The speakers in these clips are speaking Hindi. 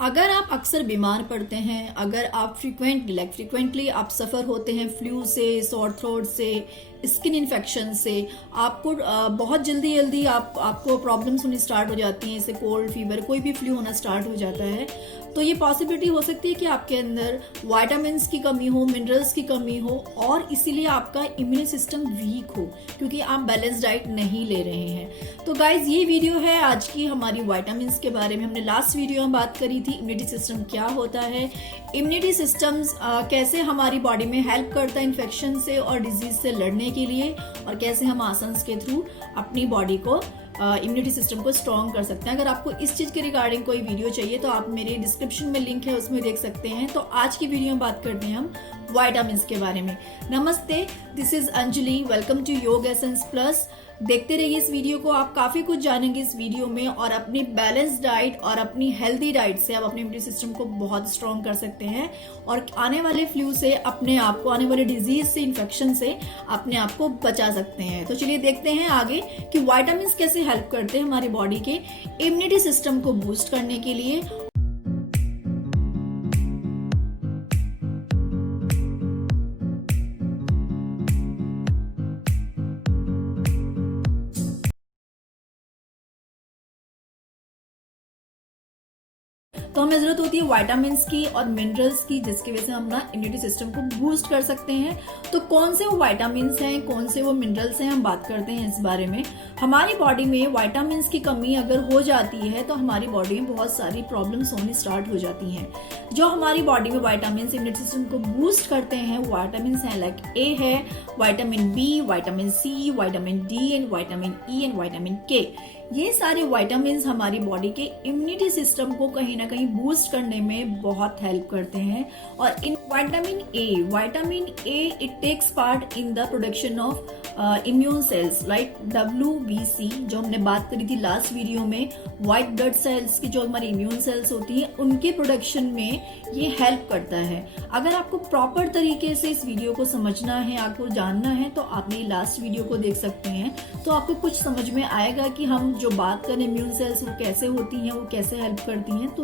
अगर आप अक्सर बीमार पड़ते हैं, अगर आप फ्रिक्वेंटली आप सफ़र होते हैं फ्लू से, सोर थ्रोट से, स्किन इन्फेक्शन से, आपको बहुत जल्दी जल्दी आपको प्रॉब्लम्स होनी स्टार्ट हो जाती हैं, जैसे कोल्ड फीवर, कोई भी फ्लू होना स्टार्ट हो जाता है, तो ये पॉसिबिलिटी हो सकती है कि आपके अंदर वाइटामिन्स की कमी हो, मिनरल्स की कमी हो, और इसीलिए आपका इम्यून सिस्टम वीक हो क्योंकि आप बैलेंस डाइट नहीं ले रहे हैं। तो गाइज, ये वीडियो है आज की हमारी वाइटामिन्स के बारे में। हमने लास्ट वीडियो में बात करी थी इम्यूनिटी सिस्टम क्या होता है, इम्यूनिटी सिस्टम्स कैसे हमारी बॉडी में हेल्प करता है इन्फेक्शन से और डिजीज से लड़ने के लिए, और कैसे हम आसन्स के थ्रू अपनी बॉडी को इम्यूनिटी सिस्टम को स्ट्रॉन्ग कर सकते हैं। अगर आपको इस चीज के रिगार्डिंग कोई वीडियो चाहिए तो आप मेरे डिस्क्रिप्शन में लिंक है, उसमें देख सकते हैं। तो आज की वीडियो में बात करते हैं हम वाइटामिन्स के बारे में। नमस्ते, this is Anjali, welcome to Yog essence plus. देखते रहिए इस वीडियो को, आप काफी कुछ जानेंगे इस वीडियो में, और अपनी बैलेंस डाइट और अपनी हेल्दी डाइट से आप अपने इम्यूनिटी सिस्टम को बहुत स्ट्रॉन्ग कर सकते हैं, और आने वाले फ्लू से अपने आप को, आने वाले डिजीज से, इन्फेक्शन से अपने आप को बचा सकते हैं। तो चलिए देखते हैं आगे कि वाइटामिन्स कैसे हेल्प करते हैं हमारी बॉडी के इम्यूनिटी सिस्टम को बूस्ट करने के लिए। तो हमें जरूरत होती है विटामिन्स की और मिनरल्स की, जिसकी वजह से हम अपना इम्यूनिटी सिस्टम को बूस्ट कर सकते हैं। तो कौन से वो विटामिन्स हैं, कौन से वो मिनरल्स हैं, हम बात करते हैं इस बारे में। हमारी बॉडी में विटामिन्स की कमी अगर हो जाती है तो हमारी बॉडी में बहुत सारी प्रॉब्लम्स होनी स्टार्ट हो जाती हैं। जो हमारी बॉडी में विटामिन्स इम्यूनिटी सिस्टम को बूस्ट करते हैं वो विटामिन्स हैं, लाइक ए है, vitamin B, vitamin C, vitamin D and vitamin E and vitamin K. ये सारे विटामिन्स हमारी बॉडी के इम्यूनिटी सिस्टम को कहीं ना कहीं बूस्ट करने में बहुत हेल्प करते हैं। और इन vitamin A it takes part in the production of immune cells, like WBC, जो हमने बात करी थी लास्ट वीडियो में। व्हाइट ब्लड सेल्स की जो हमारी इम्यून सेल्स होती हैं उनके प्रोडक्शन में ये हेल्प करता है। अगर आपको प्रॉपर तरीके से इस वीडियो को समझना है, आपको जानना है, तो आप मेरी लास्ट वीडियो को देख सकते हैं, तो आपको कुछ समझ में आएगा कि हम जो बात करें इम्यून सेल्स वो कैसे होती हैं, वो कैसे हेल्प करती हैं। तो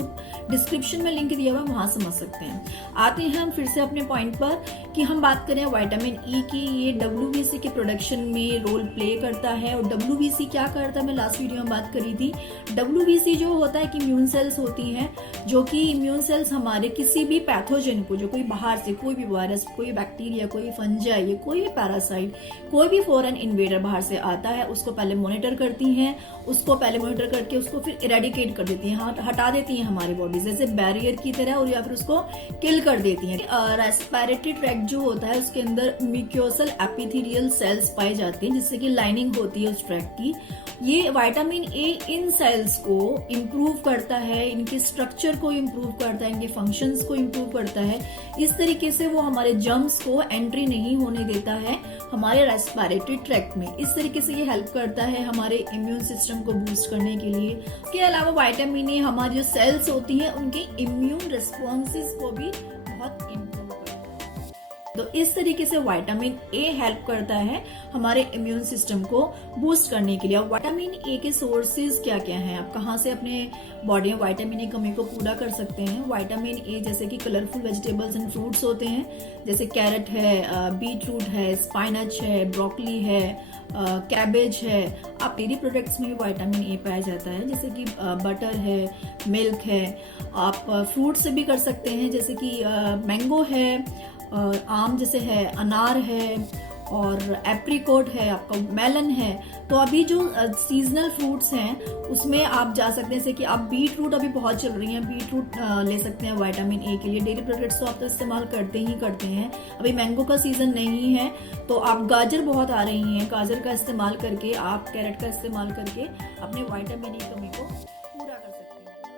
डिस्क्रिप्शन में लिंक दिया हुआ है, वहां समझ सकते हैं। आते हैं हम फिर से अपने पॉइंट पर कि हम बात करें विटामिन ई की। ये WBC के प्रोडक्शन में रोल प्ले करता है। और WBC क्या करता है, मैं लास्ट वीडियो में बात करी थी। WBC जो होता है कि इम्यून सेल्स होती हैं, जो कि इम्यून सेल्स हमारे किसी भी पैथोजन को, जो कोई बाहर से, कोई भी वायरस, कोई बैक्टीरिया, कोई फंजाई, कोई भी पैरासाइट, कोई भी फॉरेन इन्वेडर बाहर से आता है, उसको पहले मॉनिटर करती हैं, उसको पहले मॉनिटर करके उसको फिर इरेडिकेट कर देती हैं, हटा देती हैं हमारी बॉडी से, जैसे बैरियर की तरह, और या फिर उसको किल कर देती हैं। रेस्पिरेटरी ट्रैक्ट जो होता है उसके अंदर म्यूकोसल एपिथेलियल सेल्स पाए जाते हैं, जिससे कि लाइनिंग होती है उस ट्रैक्ट की। ये विटामिन ए इन सेल्स को इम्प्रूव करता है, इनके स्ट्रक्चर को इम्प्रूव करता है, इनके फंक्शंस को इम्प्रूव करता है। इस तरीके से वो हमारे जर्म्स को एंट्री नहीं होने देता है हमारे रेस्पिरेटरी ट्रैक्ट में। इस तरीके से ये हेल्प करता है हमारे इम्यून सिस्टम को बूस्ट करने के लिए। इसके अलावा विटामिन ए हमारी जो सेल्स होती हैं उनके इम्यून रिस्पॉन्सेस को भी बहुत इम्प्रूव करता है। तो इस तरीके से विटामिन ए हेल्प करता है हमारे इम्यून सिस्टम को बूस्ट करने के लिए। विटामिन ए के सोर्सेज क्या क्या हैं, आप कहाँ से अपने बॉडी में विटामिन ए कमी को पूरा कर सकते हैं। विटामिन ए जैसे कि कलरफुल वेजिटेबल्स एंड फ्रूट्स होते हैं, जैसे कैरेट है, बीट रूट है, स्पाइनच है, ब्रोकली है, कैबेज है। आप डेयरी प्रोडक्ट्स में भी विटामिन ए पाया जाता है, जैसे कि बटर है, मिल्क है। आप फ्रूट से भी कर सकते हैं, जैसे कि मैंगो है, आम जैसे है, अनार है, और एप्रिकॉट है, आपका मेलन है। तो अभी जो सीजनल फ्रूट्स हैं उसमें आप जा सकते हैं, जैसे कि आप बीट रूट अभी बहुत चल रही हैं, बीट रूट ले सकते हैं विटामिन ए के लिए। डेयरी प्रोडक्ट्स तो आप तो इस्तेमाल करते हैं। अभी मैंगो का सीजन नहीं है तो आप गाजर बहुत आ रही हैं, गाजर का इस्तेमाल करके, आप कैरेट का इस्तेमाल करके अपने विटामिन ए कमी को पूरा कर सकते हैं।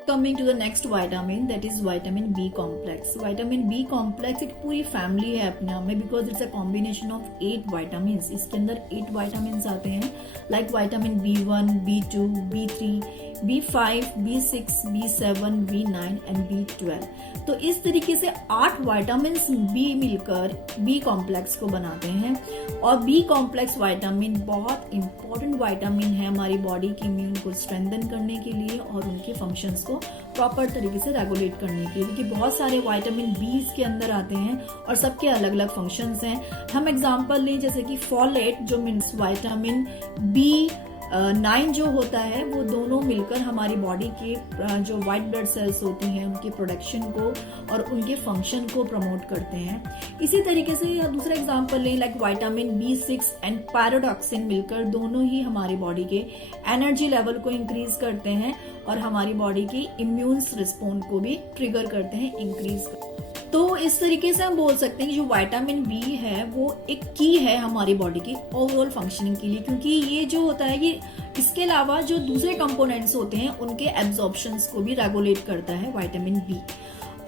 Coming to the next vitamin, that is vitamin B complex. Vitamin B complex एक पूरी फैमिली है अपने आप में, because it's a combination of 8 vitamins. इसके अंदर 8 विटामिन्स आते हैं, like vitamin B1, B2, B3, B5, B6, B7, B9 and B12। तो इस तरीके से 8 विटामिन बी मिलकर बी कॉम्प्लेक्स को बनाते हैं। और बी कॉम्प्लेक्स विटामिन बहुत इंपॉर्टेंट विटामिन है हमारी बॉडी की इम्यून को स्ट्रेंथन करने के लिए और उनके फंक्शंस को प्रॉपर तरीके से रेगुलेट करने के लिए, क्योंकि बहुत सारे विटामिन बी के अंदर आते हैं और सबके अलग अलग फंक्शंस हैं। हम एग्जांपल लें जैसे कि फॉलेट जो मीन्स विटामिन B9 जो होता है, वो दोनों मिलकर हमारी बॉडी के जो व्हाइट ब्लड सेल्स होती हैं उनके प्रोडक्शन को और उनके फंक्शन को प्रमोट करते हैं। इसी तरीके से दूसरा एग्जांपल लें like vitamin B6 and pyridoxine मिलकर दोनों ही हमारी बॉडी के एनर्जी लेवल को इंक्रीज करते हैं और हमारी बॉडी की इम्यून रिस्पॉन्स को भी ट्रिगर करते हैं, इंक्रीज करते हैं। तो इस तरीके से हम बोल सकते हैं कि जो विटामिन बी है वो एक की है हमारी बॉडी की ओवरऑल फंक्शनिंग के लिए, क्योंकि ये जो होता है ये इसके अलावा जो दूसरे कंपोनेंट्स होते हैं उनके एब्जॉर्प्शंस को भी रेगुलेट करता है विटामिन बी।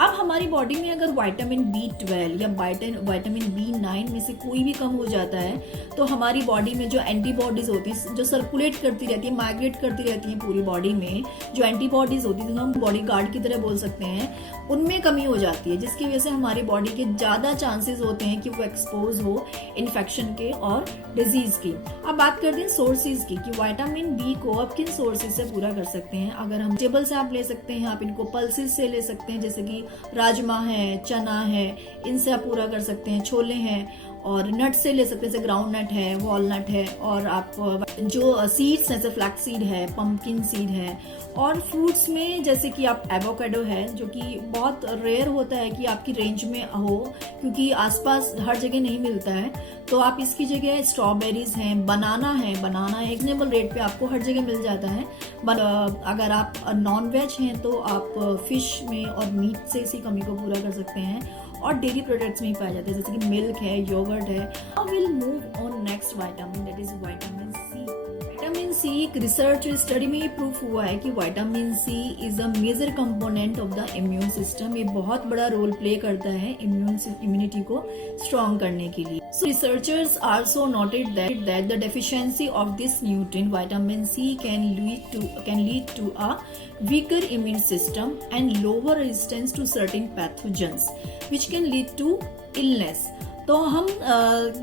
अब हमारी बॉडी में अगर विटामिन B12 या विटामिन B9 में से कोई भी कम हो जाता है तो हमारी बॉडी में जो एंटीबॉडीज होती है जो सर्कुलेट करती रहती है, माइग्रेट करती रहती है पूरी बॉडी में, जो एंटीबॉडीज होती है, हम बॉडी गार्ड की तरह बोल सकते हैं, उनमें कमी हो जाती है, जिसकी वजह से हमारी बॉडी के ज्यादा चांसेस होते हैं कि वो एक्सपोज हो इन्फेक्शन के और डिजीज की। अब बात करते हैं सोर्सेज की कि विटामिन बी को आप किन सोर्सेज से पूरा कर सकते हैं। अगर हम वेजिटेबल से आप ले सकते हैं, आप इनको पल्सेस से ले सकते हैं, जैसे कि राजमा है, चना है, इनसे आप पूरा कर सकते हैं, छोले हैं, और नट से ले सकते हैं जैसे ग्राउंड नट है, वॉलनट है, और आप जो सीड्स हैं जैसे फ्लैक्स सीड है, पंपकिन सीड है, और फ्रूट्स में जैसे कि आप एवोकाडो है जो कि बहुत रेयर होता है कि आपकी रेंज में हो क्योंकि आसपास हर जगह नहीं मिलता है, तो आप इसकी जगह स्ट्रॉबेरीज हैं, बनाना एक रिजनेबल रेट पे आपको हर जगह मिल जाता है। अगर आप नॉन वेज हैं तो आप फिश में और मीट से इसी कमी को पूरा कर सकते हैं और डेयरी प्रोडक्ट्स में ही पाए जाते हैं जैसे कि मिल्क है, योगर्ट है। Now will move on next vitamin that is vitamin C. Vitamin C एक रिसर्च स्टडी में ये प्रूफ हुआ है कि vitamin C is a major component of the immune system. ये बहुत बड़ा रोल प्ले करता है इम्यूनिटी को स्ट्रॉन्ग करने के लिए। So researchers also noted that the deficiency of this nutrient vitamin C can lead to a weaker immune system and lower resistance to certain pathogens which can lead to illness। तो हम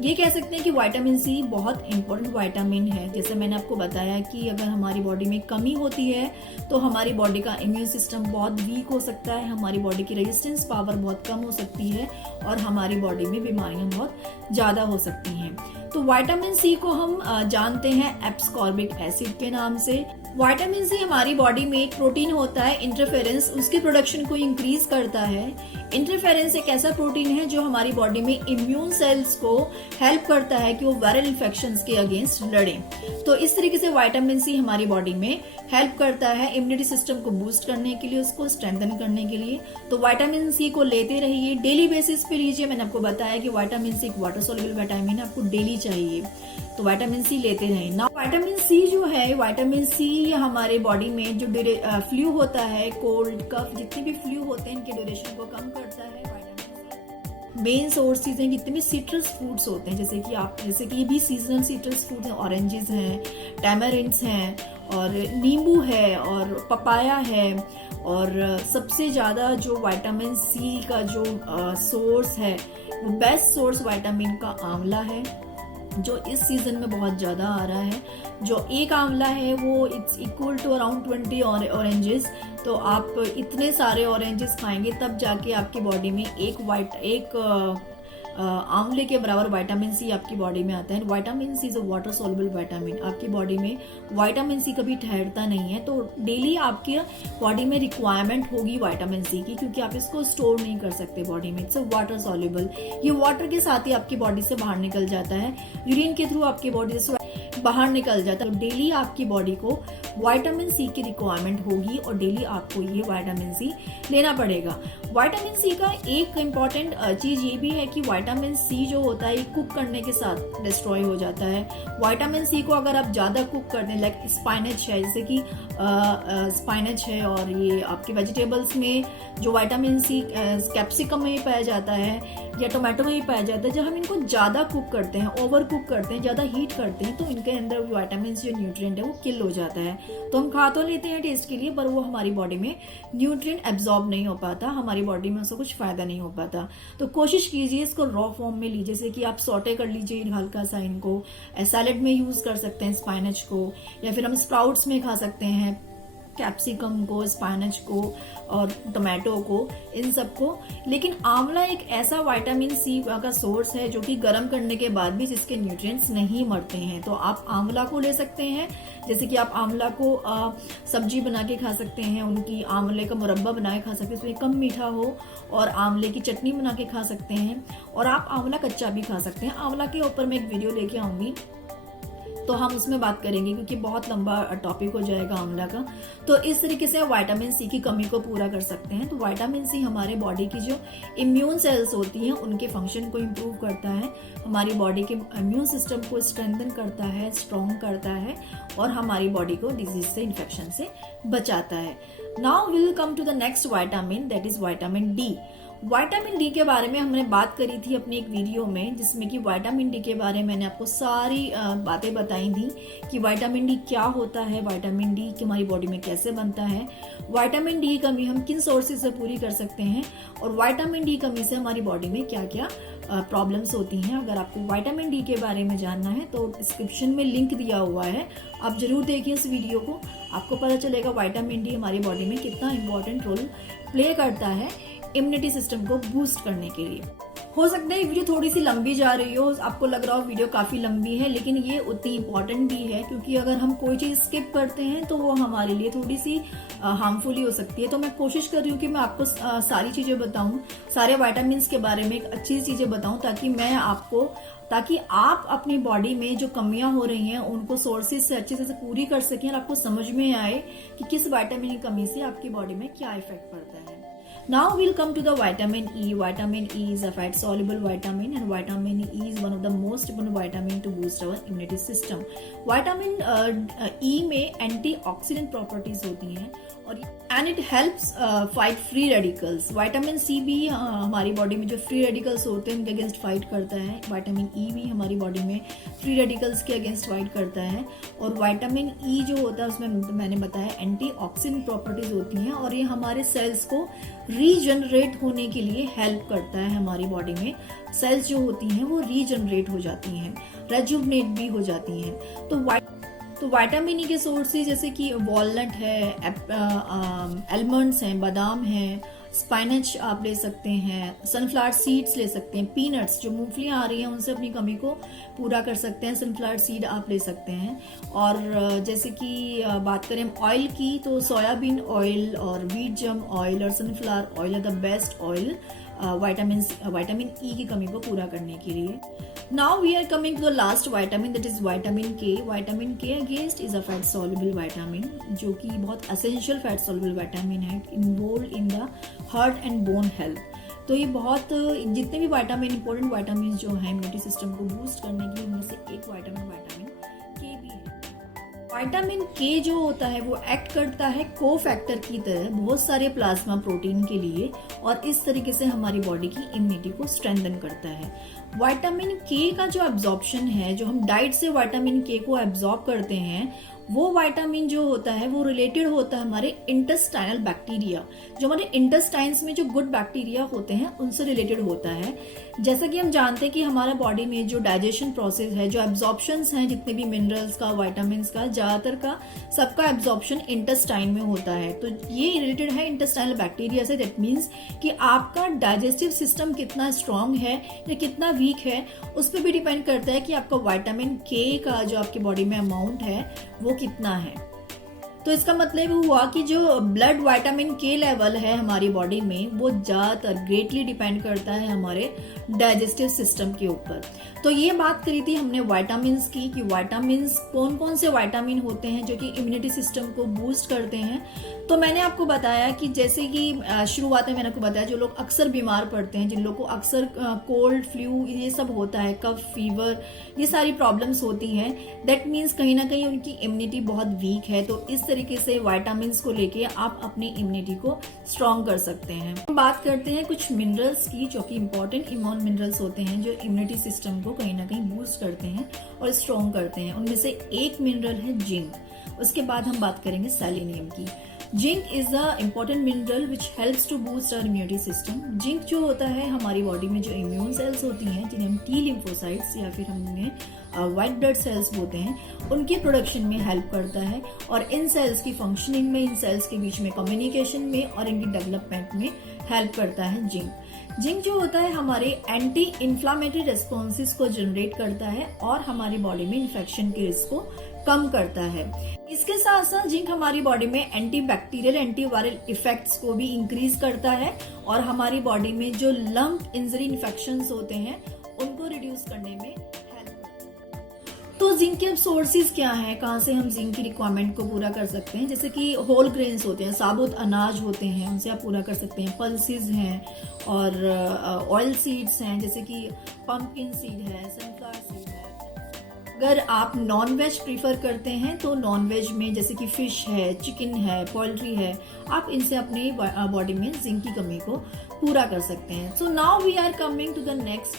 ये कह सकते हैं कि विटामिन सी बहुत इंपॉर्टेंट विटामिन है। जैसे मैंने आपको बताया कि अगर हमारी बॉडी में कमी होती है तो हमारी बॉडी का इम्यून सिस्टम बहुत वीक हो सकता है, हमारी बॉडी की रेजिस्टेंस पावर बहुत कम हो सकती है और हमारी बॉडी में बीमारियां बहुत ज़्यादा हो सकती हैं। तो विटामिन सी को हम जानते हैं एब्सकॉर्बिक एसिड के नाम से। विटामिन सी हमारी बॉडी में एक प्रोटीन होता है इंटरफेरेंस, उसकी प्रोडक्शन को इंक्रीज करता है। इंटरफेरेंस एक ऐसा प्रोटीन है जो हमारी बॉडी में इम्यून सेल्स को हेल्प करता है कि वो वायरल इन्फेक्शंस के अगेंस्ट लड़ें। तो इस तरीके से विटामिन सी हमारी बॉडी में हेल्प करता है इम्यूनिटी सिस्टम को बूस्ट करने के लिए, उसको स्ट्रेंथन करने के लिए। तो विटामिन सी को लेते रहिए, डेली बेसिस पे लीजिए। मैंने आपको बताया कि विटामिन सी एक वाटर सॉल्युबल विटामिन है, आपको डेली चाहिए, तो विटामिन सी लेते रहें ना। विटामिन सी जो है, विटामिन सी हमारे बॉडी में जो फ्लू होता है, कोल्ड कफ जितने भी फ्लू होते हैं इनके ड्यूरेशन को कम करता है। मेन सोर्सेज हैं जितने भी सिट्रस फ्रूट्स होते हैं, जैसे कि ये भी सीजनल सिट्रस फ्रूट हैं, ऑरेंजेस हैं, टैमरिंड्स हैं, और नींबू है, और पपाया है, और सबसे ज़्यादा जो विटामिन सी का जो सोर्स है वो बेस्ट सोर्स विटामिन का आंवला है जो इस सीजन में बहुत ज़्यादा आ रहा है। जो एक आंवला है वो it's equal to around 20 oranges. तो आप इतने सारे ऑरेंजेस खाएंगे तब जाके आपकी बॉडी में एक आंवले के बराबर विटामिन सी आपकी बॉडी में आता है। Vitamin C is a water soluble vitamin. आपकी बॉडी में विटामिन सी कभी ठहरता नहीं है, तो डेली आपके बॉडी में रिक्वायरमेंट होगी विटामिन सी की, क्योंकि आप इसको स्टोर नहीं कर सकते बॉडी में। It's a water soluble. ये वाटर के साथ ही आपकी बॉडी से बाहर निकल जाता है, यूरिन के थ्रू आपकी बॉडी से बाहर निकल जाता है। तो डेली आपकी बॉडी को विटामिन सी की रिक्वायरमेंट होगी और डेली आपको ये विटामिन सी लेना पड़ेगा। विटामिन सी का एक इम्पॉर्टेंट चीज ये भी है कि विटामिन सी जो होता है ये कुक करने के साथ डिस्ट्रॉय हो जाता है। विटामिन सी को अगर आप ज़्यादा कुक कर दें, लाइक स्पाइनच है, जैसे कि स्पाइनच है और ये आपके वेजिटेबल्स में जो विटामिन सी कैप्सिकम में भी पाया जाता है या टोमेटो में भी पाया जाता है, जब हम इनको ज़्यादा कुक करते हैं, ओवर कुक करते हैं, ज़्यादा हीट करते हैं, तो इनके अंदर विटामिन जो न्यूट्रिएंट है वो किल हो जाता है। तो हम खा तो लेते हैं टेस्ट के लिए, पर वो हमारी बॉडी में न्यूट्रिएंट एब्जॉर्ब नहीं हो पाता, हमारी बॉडी में उसका कुछ फायदा नहीं हो पाता। तो कोशिश कीजिए इसको रॉ फॉर्म में लीजिए, जैसे कि आप सॉटे कर लीजिए हल्का सा, इनको सैलेड में यूज कर सकते हैं स्पाइनच को, या फिर हम स्प्राउट्स में खा सकते हैं कैप्सिकम को, स्पाइनच को और टोमेटो को, इन सबको। लेकिन आंवला एक ऐसा विटामिन सी का सोर्स है जो कि गर्म करने के बाद भी जिसके न्यूट्रिएंट्स नहीं मरते हैं। तो आप आंवला को ले सकते हैं, जैसे कि आप आंवला को सब्जी बना के खा सकते हैं, उनकी आंवले का मुरब्बा बना के खा सकते हैं, उसमें कम मीठा हो, और आंवले की चटनी बना के खा सकते हैं, और आप आंवला कच्चा भी खा सकते हैं। आंवला के ऊपर मैं एक वीडियो लेके आऊंगी तो हम उसमें बात करेंगे, क्योंकि बहुत लंबा टॉपिक हो जाएगा आंवला का। तो इस तरीके से आप विटामिन सी की कमी को पूरा कर सकते हैं। तो विटामिन सी हमारे बॉडी की जो इम्यून सेल्स होती हैं उनके फंक्शन को इम्प्रूव करता है, हमारी बॉडी के इम्यून सिस्टम को स्ट्रेंथन करता है, स्ट्रॉन्ग करता है, और हमारी बॉडी को डिजीज से, इन्फेक्शन से बचाता है। Now we will come to the next vitamin, that is vitamin D. Vitamin D के बारे में हमने बात करी थी अपनी एक वीडियो में, जिसमें कि विटामिन डी के बारे में मैंने आपको सारी बातें बताई थी कि विटामिन डी क्या होता है, विटामिन डी की हमारी बॉडी में कैसे बनता है, विटामिन डी की कमी हम किन सोर्सेज से पूरी कर सकते हैं, और विटामिन डी कमी से हमारी बॉडी में क्या क्या प्रॉब्लम्स होती हैं। अगर आपको विटामिन डी के बारे में जानना है तो डिस्क्रिप्शन में लिंक दिया हुआ है, आप जरूर देखिए इस वीडियो को, आपको पता चलेगा विटामिन डी हमारी बॉडी में कितना इंपॉर्टेंट रोल प्ले करता है इम्यूनिटी सिस्टम को बूस्ट करने के लिए। हो सकता है वीडियो थोड़ी सी लंबी जा रही हो, आपको लग रहा हो वीडियो काफी लंबी है, लेकिन ये उतनी इंपॉर्टेंट भी है, क्योंकि अगर हम कोई चीज स्किप करते हैं तो वो हमारे लिए थोड़ी सी हार्मफुल ही हो सकती है। तो मैं कोशिश कर रही हूँ कि मैं आपको सारी चीजें बताऊं, सारे विटामिन के बारे में एक अच्छी चीजें बताऊं, ताकि आप अपनी बॉडी में जो कमियां हो रही हैं उनको सोर्सेज से अच्छे से पूरी कर सकें, और आपको समझ में आए कि किस विटामिन की कमी से आपकी बॉडी में क्या इफेक्ट पड़ता है। Now we'll come to the vitamin E. Vitamin E is a fat soluble vitamin, and vitamin E is one of the most important vitamin to boost our immunity system. Vitamin E में antioxidant properties होती हैं, और and it helps fight free radicals. Vitamin C भी हमारी बॉडी में जो फ्री रेडिकल्स होते हैं उनके अगेंस्ट फाइट करता है। विटामिन ई भी हमारी बॉडी में फ्री रेडिकल्स के अगेंस्ट फाइट करता है, और विटामिन ई जो होता है उसमें मैंने बताया एंटीऑक्सीडेंट प्रॉपर्टीज होती हैं, और ये हमारे सेल्स को रीजनरेट होने के लिए हेल्प करता है। हमारी बॉडी में सेल्स जो होती हैं वो रीजनरेट हो जाती हैं, रेजुवनेट भी हो जाती हैं। तो विटामिन ई के सोर्सेज जैसे कि वॉलनट है, आलमंड्स हैं, बादाम हैं, स्पाइनच आप ले सकते हैं, सनफ्लावर सीड्स ले सकते हैं, पीनट्स जो मूंगफलियां आ रही हैं उनसे अपनी कमी को पूरा कर सकते हैं, सनफ्लावर सीड आप ले सकते हैं। और जैसे कि बात करें ऑयल की, तो सोयाबीन ऑयल और व्हीट जम ऑयल और sunflower oil are the best oil vitamin E की कमी को पूरा करने के लिए। Now we are coming to the last vitamin, that is vitamin K. Vitamin K against is a fat soluble vitamin, जो कि बहुत essential fat soluble vitamin है, involved in the heart and bone health. तो ये बहुत जितने भी विटामिन इंपॉर्टेंट विटामिन जो हैं इम्यूनिटी सिस्टम को बूस्ट करने के लिए, उनमें से एक विटामिन के भी है। विटामिन के जो होता है वो एक्ट करता है को फैक्टर की तरह बहुत सारे प्लाज्मा प्रोटीन के लिए, और इस तरीके से हमारी बॉडी की इम्यूनिटी को स्ट्रेंथन करता है। विटामिन के का जो एब्जॉर्प्शन है, जो हम डाइट से विटामिन के को एब्जॉर्ब करते हैं, वो विटामिन जो होता है वो रिलेटेड होता है हमारे इंटेस्टाइनल बैक्टीरिया, जो हमारे इंटेस्टाइन्स में जो गुड बैक्टीरिया होते हैं उनसे रिलेटेड होता है। जैसा कि हम जानते हैं कि हमारे बॉडी में जो डाइजेशन प्रोसेस है, जो एब्जॉर्प्शंस हैं जितने भी मिनरल्स का, विटामिन का, ज्यादातर का सबका एब्जॉर्प्शन इंटेस्टाइन में होता है। तो ये रिलेटेड है इंटेस्टाइनल बैक्टीरिया से। दैट मीन्स कि आपका डाइजेस्टिव सिस्टम कितना स्ट्रांग है या कितना वीक है, उस पर भी डिपेंड करता है कि आपका विटामिन के का जो आपकी बॉडी में अमाउंट है वो कितना है। तो इसका मतलब हुआ कि जो ब्लड विटामिन के लेवल है हमारी बॉडी में वो ज़्यादातर ग्रेटली डिपेंड करता है हमारे डाइजेस्टिव सिस्टम के ऊपर। तो ये बात करी थी हमने विटामिन्स की कि विटामिन्स कौन कौन से विटामिन होते हैं जो कि इम्यूनिटी सिस्टम को बूस्ट करते हैं। तो मैंने आपको बताया कि जैसे कि शुरुआत में मैंने आपको बताया जो लोग अक्सर बीमार पड़ते हैं, जिन लोगों को अक्सर कोल्ड फ्लू ये सब होता है, कफ फीवर ये सारी प्रॉब्लम्स होती हैं, दैट मीन्स कहीं ना कहीं उनकी इम्यूनिटी बहुत वीक है। तो इस तरीके से विटामिन्स को लेके आप अपनी इम्यूनिटी को स्ट्रॉन्ग कर सकते हैं। हम बात करते हैं कुछ मिनरल्स की जो कि इंपॉर्टेंट इम्यून मिनरल्स होते हैं जो इम्यूनिटी सिस्टम को कहीं ना कहीं बूस्ट करते हैं और स्ट्रॉन्ग करते हैं। उनमें से एक मिनरल है जिंक। उसके बाद हम बात करेंगे सेलेनियम की। Zinc is a important mineral which helps to boost our immunity system. Zinc जो होता है हमारी बॉडी में जो इम्यून सेल्स होती हैं जिन्हें हम टी लिम्फोसाइट्स या फिर हमने व्हाइट ब्लड सेल्स बोलते हैं, उनके प्रोडक्शन में हेल्प करता है और इन सेल्स की फंक्शनिंग में, इन सेल्स के बीच में कम्युनिकेशन में और इनकी डेवलपमेंट में हेल्प करता है जिंक। जिंक जो होता है हमारे एंटी इन्फ्लामेटरी रेस्पॉन्सेस को जनरेट करता है और हमारी बॉडी में इन्फेक्शन के रिस्क को कम करता है। इसके साथ साथ जिंक हमारी बॉडी में anti bacterial anti viral effects को भी इंक्रीज करता है और हमारी बॉडी में जो लंग इंजरी इन्फेक्शंस होते हैं उनको रिड्यूस करने में हेल्प करता है। तो जिंक के सोर्सेज क्या हैं, कहाँ से हम जिंक की रिक्वायरमेंट को पूरा कर सकते हैं? जैसे कि होल ग्रेन्स होते हैं, साबुत अनाज होते हैं, उनसे आप पूरा कर सकते हैं। पल्सेस हैं और ऑयल सीड्स हैं जैसे कि पंपकिन सीड है, सनफ्लावर सीड है। अगर आप नॉन वेज प्रीफर करते हैं तो नॉन वेज में जैसे कि फिश है, चिकन है, पोल्ट्री है, आप इनसे अपनी बॉडी में जिंक की कमी को पूरा कर सकते हैं। So now we are coming to the next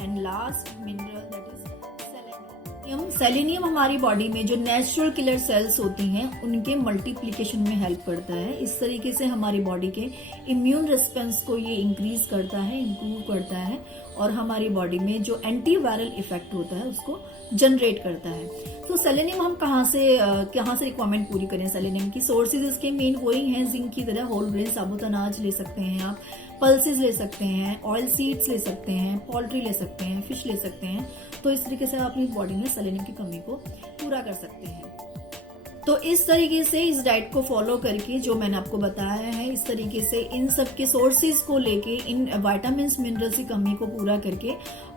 and last mineral that is selenium. Selenium हमारी बॉडी में जो नेचुरल किलर सेल्स होती हैं उनके मल्टीप्लिकेशन में हेल्प करता है। इस तरीके से हमारी बॉडी के इम्यून रिस्पॉन्स को ये इंक्रीज करता है, इंप्रूव करता है और हमारी बॉडी में जो एंटी वायरल इफेक्ट होता है उसको जनरेट करता है। तो सेलेनियम हम कहाँ से रिक्वायरमेंट पूरी करें? सेलेनियम की सोर्सेज इसके मेन वही हैं जिंक की तरह। होल ग्रेन साबुत अनाज ले सकते हैं आप, पल्सेस ले सकते हैं, ऑयल सीड्स ले सकते हैं, पोल्ट्री ले सकते हैं, फिश ले सकते हैं। तो इस तरीके से आप अपनी बॉडी में सेलेनियम की कमी को पूरा कर सकते हैं। तो इस तरीके से इस डाइट को फॉलो करके जो मैंने आपको बताया है, इस तरीके से इन सब के सोर्सेज को लेके, इन विटामिन्स मिनरल्स की कमी को पूरा करके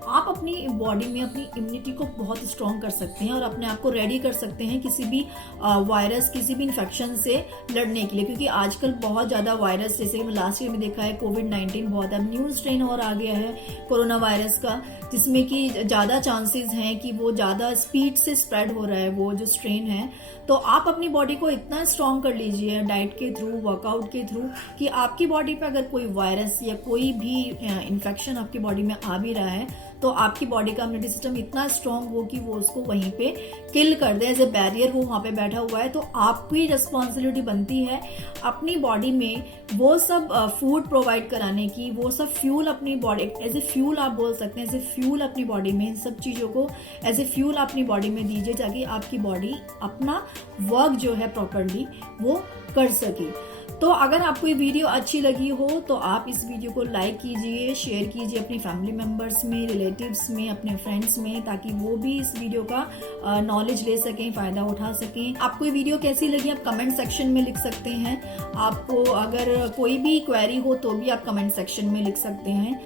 आप अपनी बॉडी में अपनी इम्यूनिटी को बहुत स्ट्रॉन्ग कर सकते हैं और अपने आप को रेडी कर सकते हैं किसी भी वायरस, किसी भी इन्फेक्शन से लड़ने के लिए। क्योंकि आजकल बहुत ज़्यादा वायरस, जैसे लास्ट ईयर में देखा है कोविड-19 बहुत अब न्यू स्ट्रेन और आ गया है कोरोना वायरस का, जिसमें कि ज़्यादा चांसेस हैं कि वो ज़्यादा स्पीड से स्प्रेड हो रहा है वो जो स्ट्रेन है। तो आप अपनी बॉडी को इतना स्ट्रॉन्ग कर लीजिए डाइट के थ्रू, वर्कआउट के थ्रू, कि आपकी बॉडी पे अगर कोई वायरस या कोई भी इन्फेक्शन आपकी बॉडी में आ भी रहा है तो आपकी बॉडी का इम्यूनिटी सिस्टम इतना स्ट्रॉन्ग हो कि वो उसको वहीं पे किल कर दे। एज ए बैरियर वो वहाँ पे बैठा हुआ है। तो आपकी रिस्पॉन्सिबिलिटी बनती है अपनी बॉडी में वो सब फूड प्रोवाइड कराने की, वो सब फ्यूल अपनी बॉडी, एज ए फ्यूल आप बोल सकते हैं, एज ए फ्यूल अपनी बॉडी में इन सब चीज़ों को एज ए फ्यूल अपनी बॉडी में दीजिए ताकि आपकी बॉडी अपना वर्क जो है प्रॉपरली वो कर सके। तो अगर आपको ये वीडियो अच्छी लगी हो तो आप इस वीडियो को लाइक कीजिए, शेयर कीजिए अपनी फैमिली मेम्बर्स में, रिलेटिव्स में, अपने फ्रेंड्स में, ताकि वो भी इस वीडियो का नॉलेज ले सकें, फ़ायदा उठा सकें। आपको ये वीडियो कैसी लगी आप कमेंट सेक्शन में लिख सकते हैं। आपको अगर कोई भी क्वेरी हो तो भी आप कमेंट सेक्शन में लिख सकते हैं।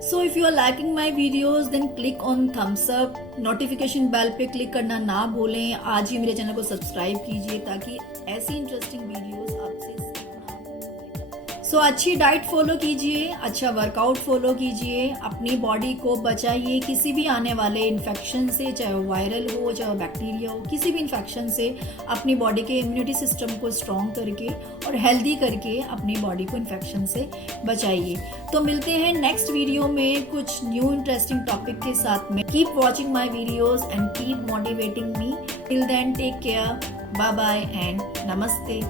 So if you are liking my videos then click on thumbs up, notification bell पे क्लिक करना ना भूलें। आज ही मेरे चैनल को सब्सक्राइब कीजिए ताकि ऐसी इंटरेस्टिंग वीडियोस आपसे सो अच्छी डाइट फॉलो कीजिए, अच्छा वर्कआउट फॉलो कीजिए, अपनी बॉडी को बचाइए किसी भी आने वाले इन्फेक्शन से, चाहे वो वायरल हो चाहे वो बैक्टीरिया हो, किसी भी इन्फेक्शन से अपनी बॉडी के इम्यूनिटी सिस्टम को स्ट्रॉन्ग करके और हेल्दी करके अपनी बॉडी को इन्फेक्शन से बचाइए। तो मिलते हैं नेक्स्ट वीडियो में कुछ न्यू इंटरेस्टिंग टॉपिक के साथ में। Keep watching my videos and keep motivating me. Till then take care, bye bye and नमस्ते।